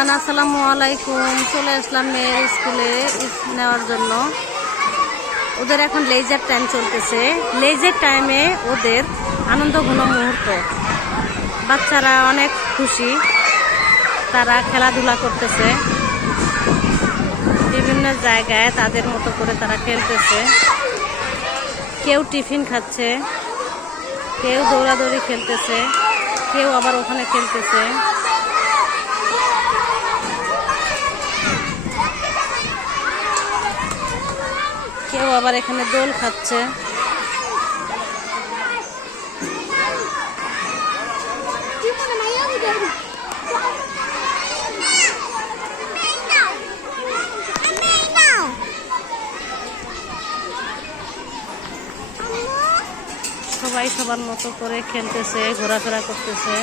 Everyone, আসসালামু আলাইকুম। চলে আসলাম মেয়ের স্কুলে নেওয়ার জন্য। ওদের এখন লেজার টাইম চলতেছে। লেজার টাইমে ওদের আনন্দ ঘন মুহূর্ত। বাচ্চারা অনেক খুশি, তারা খেলাধুলা করতেছে বিভিন্ন জায়গায়, তাদের মতো করে তারা খেলতেছে। কেউ টিফিন খাচ্ছে, কেউ দৌড়াদৌড়ি খেলতেছে, কেউ আবার ওখানে খেলতেছে। কেউ আবার এখানে দোল খাচ্ছে। সবাই সবার মতো করে খেলতেছে, ঘোরাফেরা করতেছে।